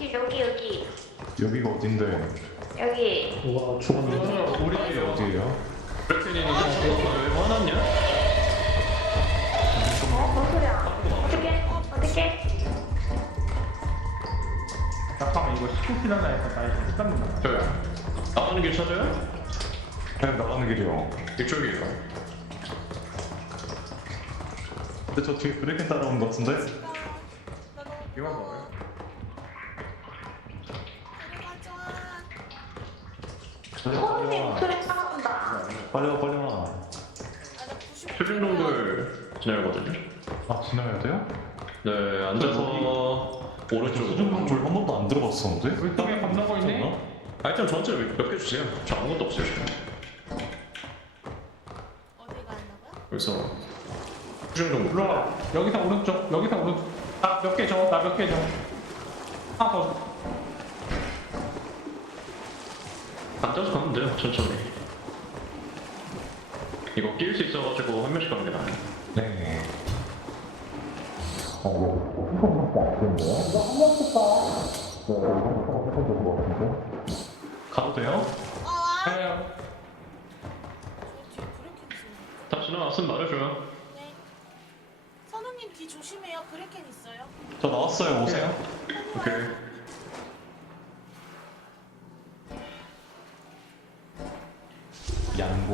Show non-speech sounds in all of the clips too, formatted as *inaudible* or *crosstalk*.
여기 여기 여기가 어딘데? 여기 우와 좋은데 우리 어, 어디예요? 브랙핑이니 어, 왜 그래. 화났냐? 어? 뭔뭐 소리야 그래. 어떡해 어. 어떡해 잠깐만 어. 이거 스쿠티 하 해서 나이 좀뜯는다 저요 나가는 아, 길 찾아요? 네 나가는 길이요 이쪽이요 근데 저브레이 따라오는 것같데 이거 뭐요 아니요, 아니요. 빨리 와, 빨리 와. 최종동글 진행하거든요. 아, 진행야 아, 돼요? 네, 앉아 그 중... 오른쪽. 최종동글 한 번도 안 들어봤었는데? 왜 땅에 나가 있네? 하여튼 저한테 몇개 주세요. 저아것도 네. 없어요. 어디 가는 거야? 여서 최종동글. 올 여기서 오른쪽, 여기서 오른쪽. 아, 몇개 줘, 나몇개 줘. 하나 더 줘. 안아서 가면 돼요 천천히 이거 낄 수 있어가지고 한 명씩 가면 되나네 *laughs* 가도 돼요? 가요 다 지나왔으면 말해줘요 네. 선우님 뒤 조심해요 브레켄 있어요 저 나왔어요 오케이. 오세요 오케이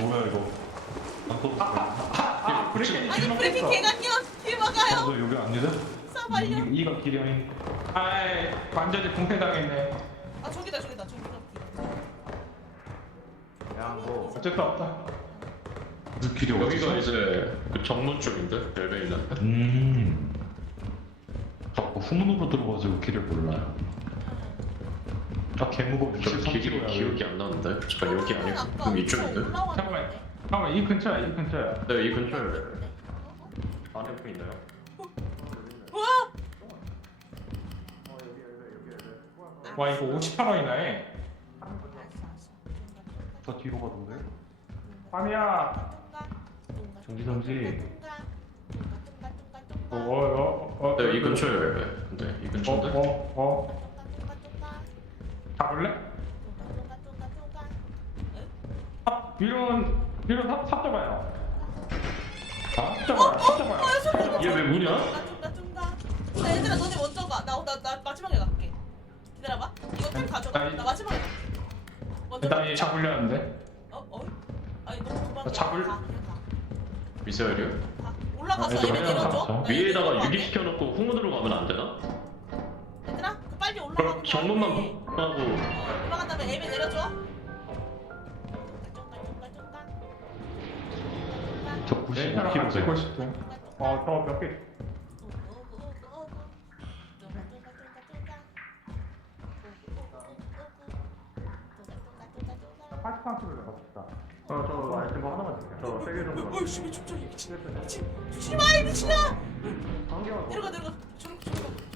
뭐야 이거? 아, 또, 아, 아, 아, 아, 브레이크, 브레이크 아니 틀렸어. 브레이크 가 뛰어 뛰어 여기 안 되죠? 이이 기량이. 아, 관절이 붕대 당했네. 아 저기다 저기다 저기다. 길. 야, 뭐 어쨌다 아, 없다. 여기가 이제 그 정문 쪽인데 벨벳이나. 음. 자꾸 후문으로 들어가지고 길을 몰라요. 아 개무고 6 3 k 기, 17호야, 기... 기억이 안 나는데? 잠깐 여기 아니야? 그럼 이쪽인데? 잠깐만 잠깐만 이 근처야 이 근처야 네이 근처야 아래 옆에 어? 있나요? 어? 와, 어? 와! 이거 58원이나 해저 뒤로 가던데? 파미야! 정지선지 어 어, 어, 어, 어, 네, 이 근처에요, 근데 네, 이근처인 어, 어, 어. 원래 쫑까 쫑 비룬 비룬 삽잡요 삽잡아요 삽잡아요 얘왜 무냐? 쫑까 쫑까 자 얘들아 뭐 너네 먼저 가나나 나, 나, 마지막에 갈게 기다려봐 이거 템 가져가 아니, 나 마지막에 먼저 나가 먼저 일단 려는데 어? 어? 미사일이요? 어? 잡을... 올라가서 아, 위에다가 유기시켜놓고 후문으로 가면 안그 정문만 하고 올라간 다음에 애 내려줘 저 95kg 찍고 싶대 아저몇개 게 저세개 정도. 어이 씨, 미친 미친 미친 미친 미친 미친 미친 미친 미친 미친 미친 미친 미친 미친 미친 미친 미친 미친 미친